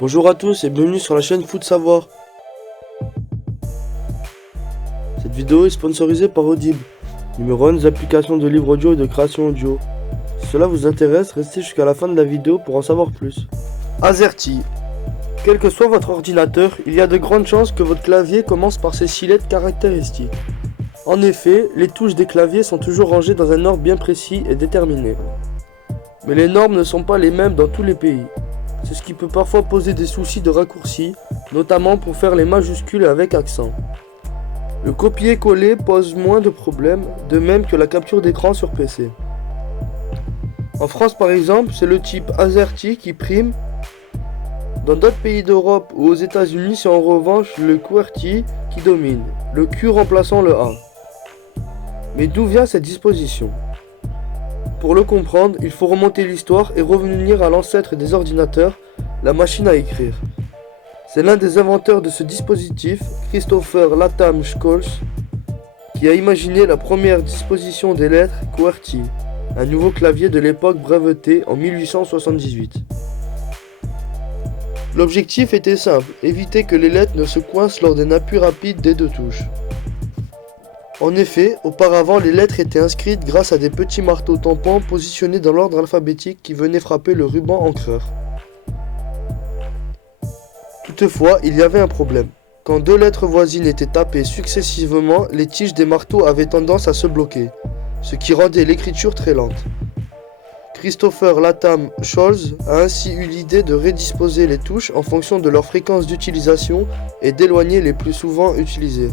Bonjour à tous et bienvenue sur la chaîne Foot Savoir. Cette vidéo est sponsorisée par Audible, numéro 1 des applications de livres audio et de création audio. Si cela vous intéresse, restez jusqu'à la fin de la vidéo pour en savoir plus. AZERTY. Quel que soit votre ordinateur, il y a de grandes chances que votre clavier commence par ces 6 lettres caractéristiques. En effet, les touches des claviers sont toujours rangées dans un ordre bien précis et déterminé. Mais les normes ne sont pas les mêmes dans tous les pays. C'est ce qui peut parfois poser des soucis de raccourci, notamment pour faire les majuscules avec accent. Le copier-coller pose moins de problèmes, de même que la capture d'écran sur PC. En France par exemple, c'est le type AZERTY qui prime. Dans d'autres pays d'Europe ou aux États-Unis, c'est en revanche le QWERTY qui domine, le Q remplaçant le A. Mais d'où vient cette disposition ? Pour le comprendre, il faut remonter l'histoire et revenir à l'ancêtre des ordinateurs, la machine à écrire. C'est l'un des inventeurs de ce dispositif, Christopher Latham Scholes, qui a imaginé la première disposition des lettres QWERTY, un nouveau clavier de l'époque breveté en 1878. L'objectif était simple, éviter que les lettres ne se coincent lors d'un appui rapide des deux touches. En effet, auparavant, les lettres étaient inscrites grâce à des petits marteaux tampons positionnés dans l'ordre alphabétique qui venaient frapper le ruban encreur. Toutefois, il y avait un problème. Quand deux lettres voisines étaient tapées successivement, les tiges des marteaux avaient tendance à se bloquer, ce qui rendait l'écriture très lente. Christopher Latham Scholes a ainsi eu l'idée de redisposer les touches en fonction de leur fréquence d'utilisation et d'éloigner les plus souvent utilisées.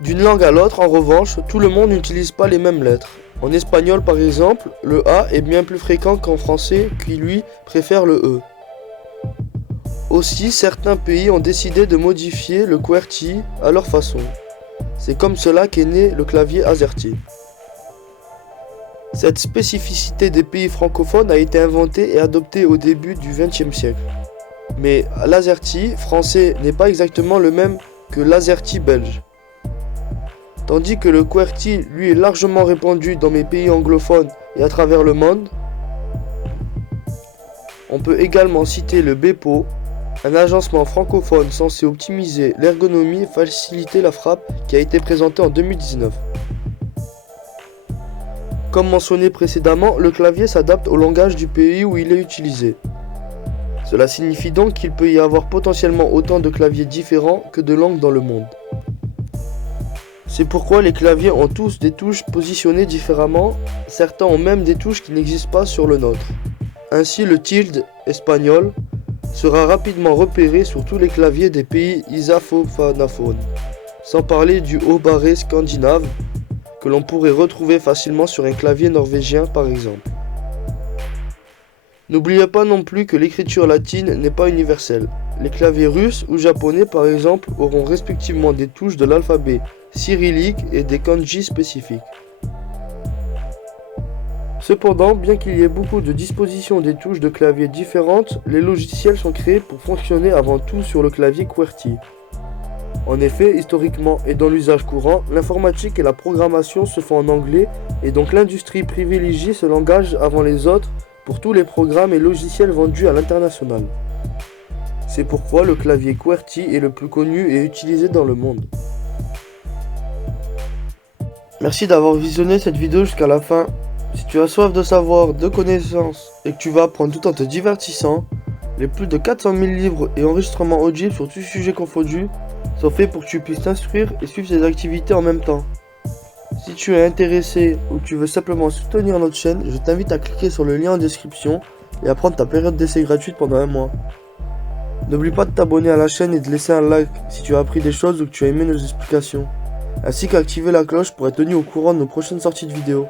D'une langue à l'autre, en revanche, tout le monde n'utilise pas les mêmes lettres. En espagnol par exemple, le A est bien plus fréquent qu'en français, qui lui préfère le E. Aussi, certains pays ont décidé de modifier le QWERTY à leur façon. C'est comme cela qu'est né le clavier AZERTY. Cette spécificité des pays francophones a été inventée et adoptée au début du XXe siècle. Mais l'AZERTY français n'est pas exactement le même que l'AZERTY belge. Tandis que le QWERTY, lui, est largement répandu dans mes pays anglophones et à travers le monde. On peut également citer le Bepo, un agencement francophone censé optimiser l'ergonomie et faciliter la frappe qui a été présenté en 2019. Comme mentionné précédemment, le clavier s'adapte au langage du pays où il est utilisé. Cela signifie donc qu'il peut y avoir potentiellement autant de claviers différents que de langues dans le monde. C'est pourquoi les claviers ont tous des touches positionnées différemment, certains ont même des touches qui n'existent pas sur le nôtre. Ainsi le tilde espagnol sera rapidement repéré sur tous les claviers des pays isaphonophones, sans parler du haut barré scandinave que l'on pourrait retrouver facilement sur un clavier norvégien par exemple. N'oubliez pas non plus que l'écriture latine n'est pas universelle. Les claviers russes ou japonais par exemple auront respectivement des touches de l'alphabet cyrillique et des kanji spécifiques. Cependant, bien qu'il y ait beaucoup de dispositions des touches de clavier différentes, les logiciels sont créés pour fonctionner avant tout sur le clavier QWERTY. En effet, historiquement et dans l'usage courant, l'informatique et la programmation se font en anglais et donc l'industrie privilégie ce langage avant les autres pour tous les programmes et logiciels vendus à l'international. C'est pourquoi le clavier QWERTY est le plus connu et utilisé dans le monde. Merci d'avoir visionné cette vidéo jusqu'à la fin. Si tu as soif de savoir, de connaissances et que tu vas apprendre tout en te divertissant, les plus de 400 000 livres et enregistrements audibles sur tous sujets confondus sont faits pour que tu puisses t'instruire et suivre tes activités en même temps. Si tu es intéressé ou tu veux simplement soutenir notre chaîne, je t'invite à cliquer sur le lien en description et à prendre ta période d'essai gratuite pendant un mois. N'oublie pas de t'abonner à la chaîne et de laisser un like si tu as appris des choses ou que tu as aimé nos explications, ainsi qu'activer la cloche pour être tenu au courant de nos prochaines sorties de vidéos.